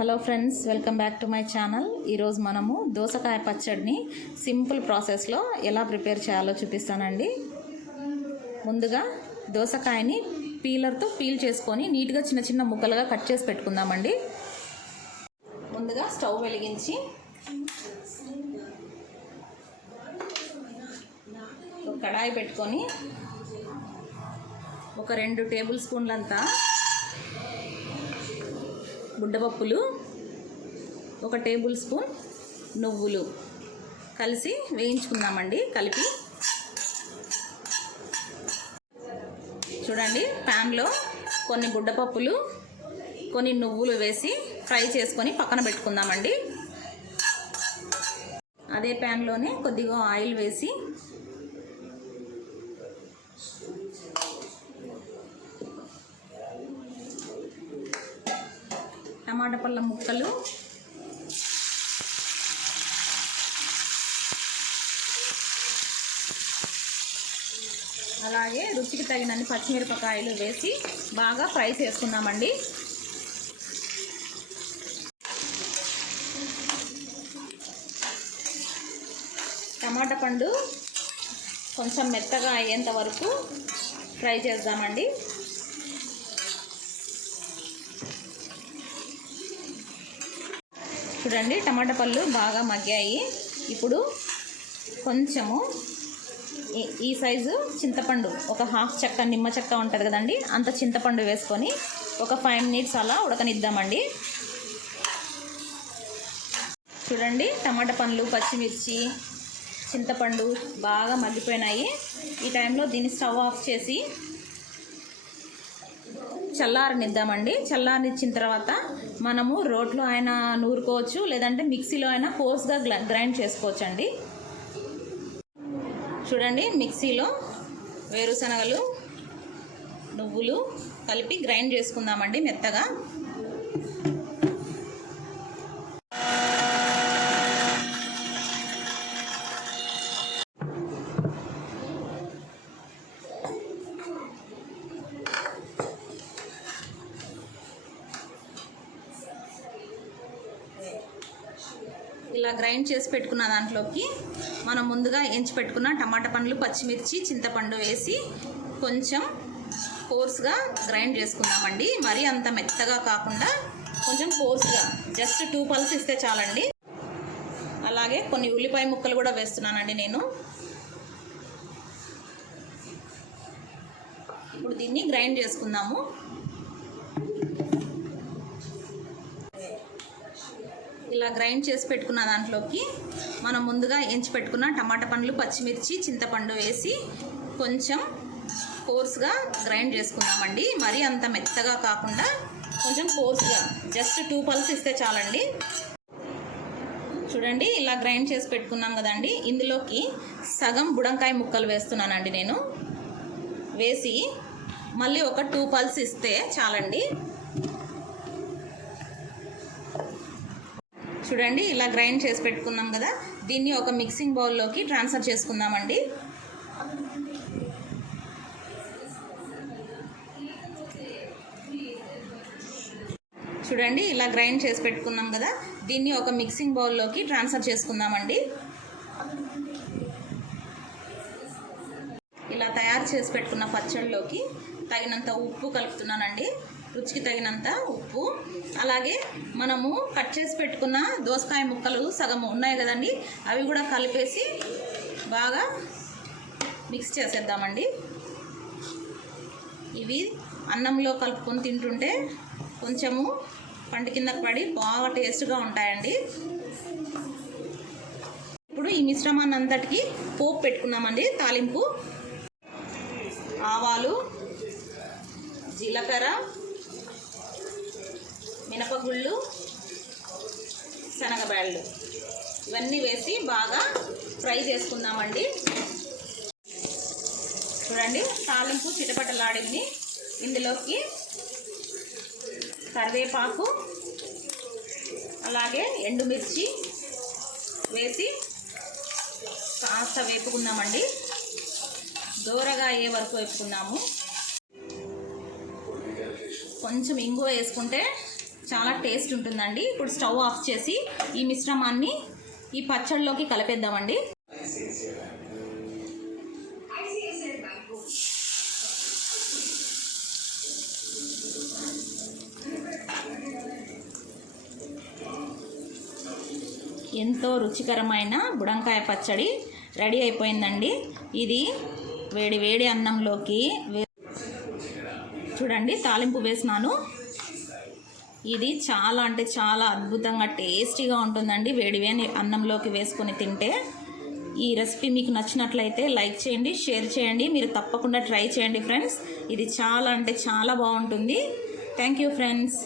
Hello friends, welcome back to my channel. ఈరోజు మనము దోసకాయ పచ్చడిని సింపుల్ ప్రాసెస్లో ఎలా ప్రిపేర్ చేయాలో చూపిస్తానండి. ముందుగా దోసకాయని పీలర్తో పీల్ చేసుకొని నీట్గా చిన్న చిన్న ముక్కలుగా కట్ చేసి పెట్టుకుందామండి. ముందుగా స్టవ్ వెలిగించి ఒక కడాయి పెట్టుకొని ఒక 2 టేబుల్ స్పూన్లంతా బుడ్డపప్పులు, 1 టేబుల్ స్పూన్ నువ్వులు కలిసి వేయించుకుందామండి. కలిపి చూడండి, ప్యాన్లో కొన్ని బుడ్డపప్పులు, కొన్ని నువ్వులు వేసి ఫ్రై చేసుకొని పక్కన పెట్టుకుందామండి. అదే ప్యాన్లోనే కొద్దిగా ఆయిల్ వేసి టమాటా పళ్ళ ముక్కలు, అలాగే రుచికి తగినన్ని పచ్చిమిరపకాయలు వేసి బాగా ఫ్రై చేసుకుందామండి. టమాటా పండు కొంచెం మెత్తగా అయ్యేంత వరకు ఫ్రై చేద్దామండి. చూడండి, టమాటా పళ్ళు బాగా మగ్గాయి. ఇప్పుడు కొంచెము ఈ సైజు చింతపండు, ఒక హాఫ్ చెక్క, నిమ్మ చెక్క ఉంటుంది కదండి, అంత చింతపండు వేసుకొని ఒక 5 మినిట్స్ అలా ఉడకనిద్దామండి. చూడండి, టమాటా పండ్లు, పచ్చిమిర్చి, చింతపండు బాగా మగ్గిపోయినాయి. ఈ టైంలో దీన్ని స్టవ్ ఆఫ్ చేసి చల్లారనిద్దామండి. చల్లారనిచ్చిన తర్వాత మనము రోట్లో అయినా నూరుకోవచ్చు, లేదంటే మిక్సీలో అయినా కోర్స్గా గ్రైండ్ చేసుకోవచ్చు అండి. చూడండి, మిక్సీలో వేరుశనగలు, నువ్వులు కలిపి గ్రైండ్ చేసుకుందామండి మెత్తగా. ఇలా గ్రైండ్ చేసి పెట్టుకున్న దాంట్లోకి మనం ముందుగా ఎంచి పెట్టుకున్న టమాటా పండ్లు, పచ్చిమిర్చి, చింతపండు వేసి కొంచెం కోర్స్గా గ్రైండ్ చేసుకుందామండి. మరీ అంత మెత్తగా కాకుండా కొంచెం కోర్స్గా, జస్ట్ 2 పల్స్ ఇస్తే చాలండి. అలాగే కొన్ని ఉల్లిపాయ ముక్కలు కూడా వేస్తున్నానండి నేను. ఇప్పుడు దీన్ని గ్రైండ్ చేసుకుందాము. ఇలా గ్రైండ్ చేసి పెట్టుకున్న దాంట్లోకి మనం ముందుగా ఎంచి పెట్టుకున్న టమాటా పండ్లు, పచ్చిమిర్చి, చింతపండు వేసి కొంచెం కోర్స్గా గ్రైండ్ చేసుకుందామండి. మరీ అంత మెత్తగా కాకుండా కొంచెం కోర్స్గా, జస్ట్ 2 పల్స్ ఇస్తే చాలండి. చూడండి, ఇలా గ్రైండ్ చేసి పెట్టుకున్నాం కదండి. ఇందులోకి సగం బుడంకాయ ముక్కలు వేస్తున్నానండి నేను. వేసి మళ్ళీ ఒక 2 పల్స్ ఇస్తే చాలండి. చూడండి, ఇలా గ్రైండ్ చేసి పెట్టుకున్నాం కదా, దీన్ని ఒక మిక్సింగ్ బౌల్లోకి ట్రాన్స్ఫర్ చేసుకుందామండి. చూడండి, ఇలా గ్రైండ్ చేసి పెట్టుకున్నాం కదా, దీన్ని ఒక మిక్సింగ్ బౌల్లోకి ట్రాన్స్ఫర్ చేసుకుందామండి. ఇలా తయారు చేసి పెట్టుకున్న పచ్చడిలోకి తగినంత ఉప్పు కలుపుతున్నానండి. రుచికి తగినంత ఉప్పు, అలాగే మనము కట్ చేసి పెట్టుకున్న దోసకాయ ముక్కలు సగం ఉన్నాయి కదండి, అవి కూడా కలిపేసి బాగా మిక్స్ చేసేద్దామండి. ఇవి అన్నంలో కలుపుకొని తింటుంటే కొంచెము పంటి కిందకు పడి బాగా టేస్ట్గా ఉంటాయండి. ఇప్పుడు ఈ మిశ్రమాన్ని అంతటికి పోపు పెట్టుకున్నామండి. తాలింపు ఆవాలు, జీలకర్ర, మినపగుళ్ళు, శనగబ్యాళ్ళు ఇవన్నీ వేసి బాగా ఫ్రై చేసుకుందామండి. చూడండి, తాలింపు చిటపటలాడింది. ఇందులోకి కరివేపాకు, అలాగే ఎండుమిర్చి వేసి కాస్త వేపుకుందామండి. దూరగా అయ్యే వరకు వేపుకుందాము. కొంచెం ఇంగువ వేసుకుంటే చాలా టేస్ట్ ఉంటుందండి. ఇప్పుడు స్టవ్ ఆఫ్ చేసి ఈ మిశ్రమాన్ని ఈ పచ్చడిలోకి కలిపేద్దామండి. ఎంతో రుచికరమైన బుడంకాయ పచ్చడి రెడీ అయిపోయిందండి. ఇది వేడి వేడి అన్నంలోకి చూడండి తాలింపు వేసినాను. ఇది చాలా అంటే చాలా అద్భుతంగా టేస్టీగా ఉంటుందండి వేడి వేడి అన్నంలోకి వేసుకొని తింటే. ఈ రెసిపీ మీకు నచ్చినట్లయితే లైక్ చేయండి, షేర్ చేయండి. మీరు తప్పకుండా ట్రై చేయండి ఫ్రెండ్స్. ఇది చాలా అంటే చాలా బాగుంటుంది. Thank you friends.